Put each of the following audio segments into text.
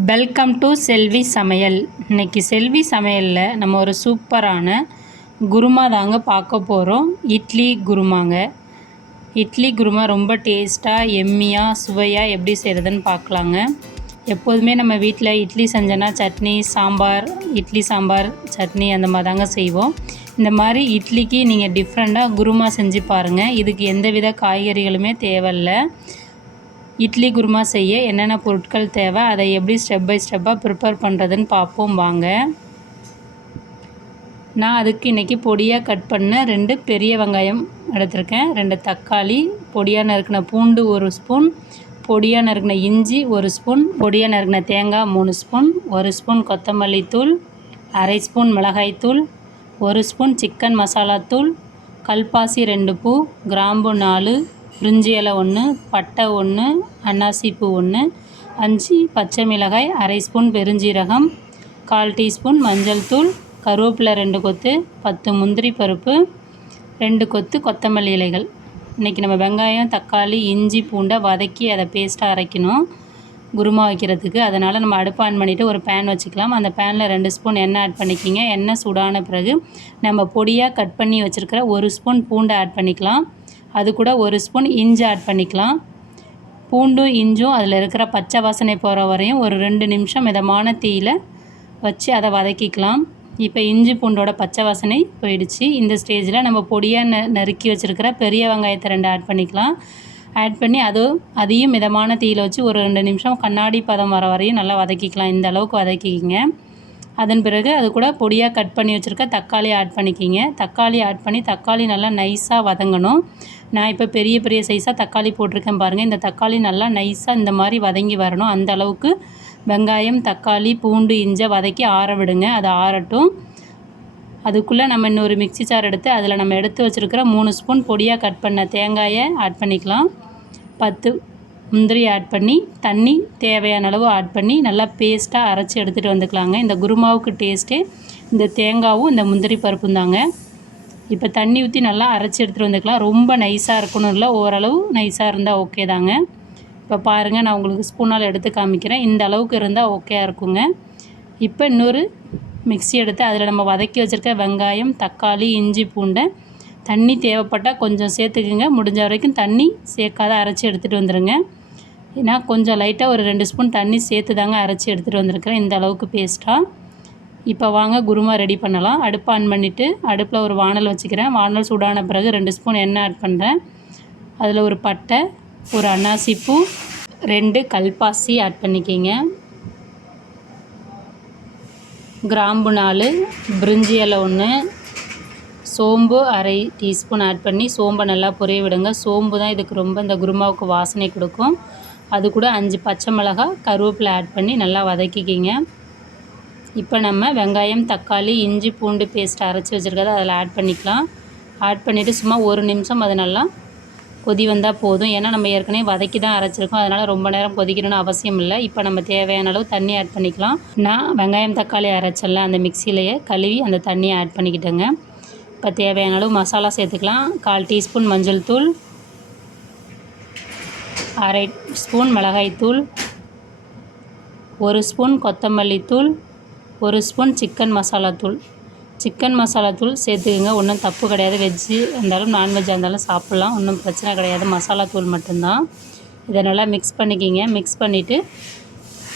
Welcome to செல்வி சமையல் இன்னைக்கு செல்வி சமையலில் நம்ம ஒரு சூப்பரான குருமா தாங்க பார்க்க போகிறோம் இட்லி குருமாங்க. இட்லி குருமா ரொம்ப டேஸ்ட்டாக எம்மியாக சுவையாக எப்படி செய்கிறதுன்னு பார்க்கலாங்க. எப்போதுமே நம்ம வீட்டில் இட்லி செஞ்சோன்னா சட்னி சாம்பார் இட்லி சாம்பார் சட்னி அந்த மாதிரி தாங்க செய்வோம். இந்த மாதிரி இட்லிக்கு நீங்கள் டிஃப்ரெண்ட்டாக குருமா செஞ்சு பாருங்கள் இதுக்கு எந்தவித காய்கறிகளுமே தேவையில்லை. இட்லி குருமா செய்ய என்னென்ன பொருட்கள் தேவை அதை எப்படி ஸ்டெப் பை ஸ்டெப்பாக ப்ரிப்பேர் பண்ணுறதுன்னு பார்ப்போம் வாங்க. நான் அதுக்கு இன்றைக்கி பொடியாக கட் பண்ண ரெண்டு பெரிய வெங்காயம் எடுத்திருக்கேன். ரெண்டு தக்காளி பொடியாக நறுக்கின பூண்டு ஒரு ஸ்பூன் பொடியாக நறுக்கின இஞ்சி ஒரு ஸ்பூன் பொடியாக நறுக்கின தேங்காய் மூணு ஸ்பூன் ஒரு ஸ்பூன் கொத்தமல்லி தூள் அரை ஸ்பூன் மிளகாய்த்தூள் ஒரு ஸ்பூன் சிக்கன் மசாலா தூள் கல்பாசி ரெண்டு பூ கிராம்பு நாலு குறிஞ்சி இலை ஒன்று பட்டை ஒன்று அன்னாசிப்பூ ஒன்று அஞ்சு பச்சை மிளகாய் அரை ஸ்பூன் பெருஞ்சீரகம் கால் டீஸ்பூன் மஞ்சள் தூள் கருவேப்பிலை ரெண்டு கொத்து பத்து முந்திரி பருப்பு ரெண்டு கொத்து கொத்தமல்லி இலைகள். இன்றைக்கி நம்ம வெங்காயம் தக்காளி இஞ்சி பூண்டை வதக்கி அதை பேஸ்ட்டாக அரைக்கணும். குருமா வைக்கிறதுக்கு. அதனால் நம்ம அடுப்பு ஆன் பண்ணிவிட்டு ஒரு பேன் வச்சுக்கலாம். அந்த பேனில் ரெண்டு ஸ்பூன் எண்ணெய் ஆட் பண்ணிக்கிங்க. எண்ணெய் சூடான பிறகு நம்ம பொடியாக கட் பண்ணி வச்சுருக்கிற ஒரு ஸ்பூன் பூண்டை ஆட் பண்ணிக்கலாம். அது கூட ஒரு ஸ்பூன் இஞ்சி ஆட் பண்ணிக்கலாம். பூண்டும் இஞ்சும் அதில் இருக்கிற பச்சை வாசனை போகிற வரையும் ஒரு ரெண்டு நிமிஷம் மிதமான தீயில் வச்சு அதை வதக்கிக்கலாம். இப்போ இஞ்சி பூண்டோட பச்சை வாசனை போயிடுச்சு. இந்த ஸ்டேஜில் நம்ம பொடியாக ந நறுக்கி வச்சுருக்கிற பெரிய வெங்காயத்தை ரெண்டு ஆட் பண்ணிக்கலாம். ஆட் பண்ணி அது அதையும் மிதமான தீயில் வச்சு ஒரு ரெண்டு நிமிஷம் கண்ணாடி பதம் வர வரையும் நல்லா வதக்கிக்கலாம். இந்த அளவுக்கு வதக்கிக்கிங்க. அதன் பிறகு அது கூட பொடியாக கட் பண்ணி வச்சுருக்க தக்காளி ஆட் பண்ணிக்கிங்க. தக்காளி ஆட் பண்ணி தக்காளி நல்லா நைஸாக வதங்கணும். நான் இப்போ பெரிய பெரிய சைஸாக தக்காளி போட்டிருக்கேன் பாருங்கள் இந்த தக்காளி நல்லா நைஸாக இந்த மாதிரி வதங்கி வரணும். அந்த அளவுக்கு வெங்காயம் தக்காளி பூண்டு இஞ்சை வதக்கி ஆற விடுங்க. அது ஆறட்டும். அதுக்குள்ளே நம்ம இன்னொரு மிக்சி சார் எடுத்து அதில் நம்ம எடுத்து வச்சுருக்கிற மூணு ஸ்பூன் பொடியாக கட் பண்ண தேங்காயை ஆட் பண்ணிக்கலாம். பத்து முந்திரி ஆட் பண்ணி தண்ணி தேவையான அளவு ஆட் பண்ணி நல்லா பேஸ்ட்டாக அரைச்சி எடுத்துகிட்டு வந்துக்கலாங்க. இந்த குருமாவுக்கு டேஸ்ட்டே இந்த தேங்காவும் இந்த முந்திரி பருப்பும் தாங்க. இப்போ தண்ணி ஊற்றி நல்லா அரைச்சி எடுத்துகிட்டு வந்துக்கலாம். ரொம்ப நைஸாக இருக்கணும் இல்லை ஓரளவு நைஸாக இருந்தால் ஓகே தாங்க. இப்போ பாருங்கள் நான் உங்களுக்கு ஸ்பூனால் எடுத்து காமிக்கிறேன். இந்த அளவுக்கு இருந்தால் ஓகேயாக இருக்குங்க. இப்போ இன்னொரு மிக்சி எடுத்து அதில் நம்ம வதக்கி வச்சுருக்க வெங்காயம் தக்காளி இஞ்சி பூண்டை தண்ணி தேவைப்பட்டால் கொஞ்சம் சேர்த்துக்குங்க. முடிஞ்ச வரைக்கும் தண்ணி சேர்க்காத அரைச்சி எடுத்துகிட்டு வந்துடுங்க ஏன்னா கொஞ்சம் லைட்டாக ஒரு ரெண்டு ஸ்பூன் தண்ணி சேர்த்து தாங்க அரைச்சி எடுத்துகிட்டு வந்திருக்கிறேன். இந்த அளவுக்கு பேஸ்ட்டாக இப்போ வாங்க குருமா ரெடி பண்ணலாம். அடுப்பு ஆன் பண்ணிவிட்டு அடுப்பில் ஒரு வானல் வச்சுக்கிறேன். வானல் சூடான பிறகு ரெண்டு ஸ்பூன் எண்ணெய் ஆட் பண்ணுறேன் அதில் ஒரு பட்டை ஒரு அன்னாசிப்பூ ரெண்டு கல்பாசி ஆட் பண்ணிக்கிங்க. கிராம்பு நாலு பிரிஞ்சி இலை ஒன்று சோம்பு அரை டீஸ்பூன் ஆட் பண்ணி சோம்பை நல்லா பொரிய விடுங்க. சோம்பு தான் இதுக்கு ரொம்ப இந்த குருமாவுக்கு வாசனை கொடுக்கும். அது கூட அஞ்சு பச்சை மிளகா கருவேப்பிலை ஆட் பண்ணி நல்லா வதக்கிக்கிங்க. இப்போ நம்ம வெங்காயம் தக்காளி இஞ்சி பூண்டு பேஸ்ட் அரைச்சி வச்சுருக்கதை அதில் ஆட் பண்ணிக்கலாம். ஆட் பண்ணிவிட்டு சும்மா ஒரு நிமிஷம் அது நல்லா கொதி வந்தால் போதும். ஏன்னா நம்ம ஏற்கனவே வதக்கி தான் அரைச்சிருக்கோம். அதனால் ரொம்ப நேரம் கொதிக்கணும்னு அவசியம் இல்லை. இப்போ நம்ம தேவையான அளவு தண்ணி ஆட் பண்ணிக்கலாம். நான் வெங்காயம் தக்காளி அரைச்சல அந்த மிக்சியிலையே கழுவி அந்த தண்ணியை ஆட் பண்ணிக்கிட்டேங்க. இப்போ தேவையான அளவு மசாலா சேர்த்துக்கலாம். கால் டீஸ்பூன் மஞ்சள் தூள் அரை ஸ்பூன் மிளகாய்த்தூள் ஒரு ஸ்பூன் கொத்தமல்லி தூள் ஒரு ஸ்பூன் சிக்கன் மசாலா தூள். சிக்கன் மசாலா தூள் சேர்த்துக்குங்க. ஒன்றும் தப்பு கிடையாது. வெஜ்ஜு இருந்தாலும் நான்வெஜ்ஜாக இருந்தாலும் சாப்பிட்லாம். ஒன்றும் பிரச்சனை கிடையாது. மசாலா தூள் மட்டும்தான். இதை நல்லா மிக்ஸ் பண்ணிக்கிங்க. மிக்ஸ் பண்ணிவிட்டு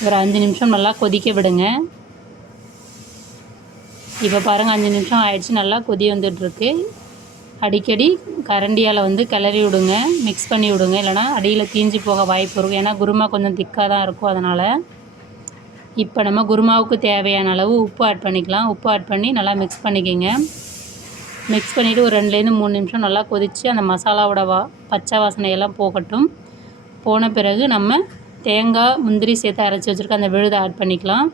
ஒரு அஞ்சு நிமிஷம் நல்லா கொதிக்க விடுங்க. இப்போ பாருங்கள் அஞ்சு நிமிஷம் ஆயிடுச்சு. நல்லா கொதி வந்துட்டுருக்கு அடிக்கடி கரண்டியால் வந்து கிளறி விடுங்க மிக்ஸ் பண்ணி விடுங்க. இல்லைனா அடியில் தீஞ்சு போக வாய்ப்பு இருக்கும். ஏன்னா குருமா கொஞ்சம் திக்காக தான் இருக்கும் அதனால். இப்போ நம்ம குருமாவுக்கு தேவையான அளவு உப்பு ஆட் பண்ணிக்கலாம். உப்பு ஆட் பண்ணி நல்லா மிக்ஸ் பண்ணிக்கோங்க. மிக்ஸ் பண்ணிவிட்டு ஒரு ரெண்டுலேருந்து மூணு நிமிஷம் நல்லா கொதித்து அந்த மசாலாவோட வா பச்சை வாசனையெல்லாம் போகட்டும். போன பிறகு நம்ம தேங்காய் முந்திரி சேர்த்து அரைச்சி வச்சுருக்க அந்த விழுதை ஆட் பண்ணிக்கலாம்.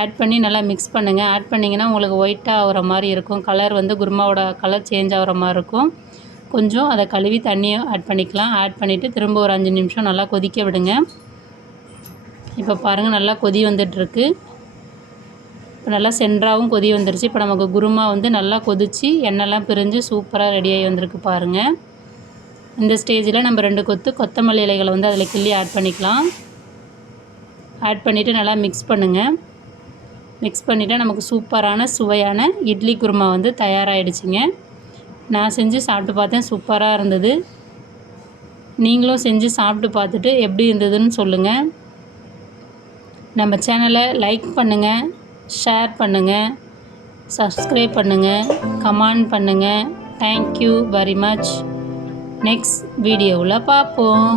ஆட் பண்ணி நல்லா மிக்ஸ் பண்ணுங்கள் ஆட் பண்ணிங்கன்னா உங்களுக்கு ஒயிட்டாக ஆகிற மாதிரி இருக்கும். கலர் வந்து குருமாவோட கலர் சேஞ்ச் ஆகிற மாதிரி இருக்கும். கொஞ்சம் அதை கழுவி தண்ணியும் ஆட் பண்ணிக்கலாம். ஆட் பண்ணிவிட்டு திரும்ப ஒரு அஞ்சு நிமிஷம் நல்லா கொதிக்க விடுங்க. இப்போ பாருங்கள் நல்லா கொதி வந்துட்டுருக்கு. இப்போ நல்லா சென்ட்ராகவும் கொதி வந்துருச்சு. இப்போ நமக்கு குருமா வந்து நல்லா கொதித்து எண்ணெய்லாம் பிரிஞ்சு சூப்பராக ரெடியாகி வந்திருக்கு பாருங்கள் இந்த ஸ்டேஜில் நம்ம ரெண்டு கொத்து கொத்தமல்லி இலைகளை வந்து அதில் கிள்ளி ஆட் பண்ணிக்கலாம். ஆட் பண்ணிவிட்டு நல்லா மிக்ஸ் பண்ணுங்கள் மிக்ஸ் பண்ணிவிட்டா நமக்கு சூப்பரான சுவையான இட்லி குருமா வந்து தயாராகிடுச்சிங்க நான் செஞ்சு சாப்பிட்டு பார்த்தேன் சூப்பராக இருந்தது. நீங்களும் செஞ்சு சாப்பிட்டு பார்த்துட்டு எப்படி இருந்ததுன்னு சொல்லுங்கள் நம்ம சேனலை லைக் பண்ணுங்கள் ஷேர் பண்ணுங்கள் சப்ஸ்கிரைப் பண்ணுங்கள் கமெண்ட் பண்ணுங்கள் தேங்க்யூ வெரி மச் நெக்ஸ்ட் வீடியோவில் பார்ப்போம்.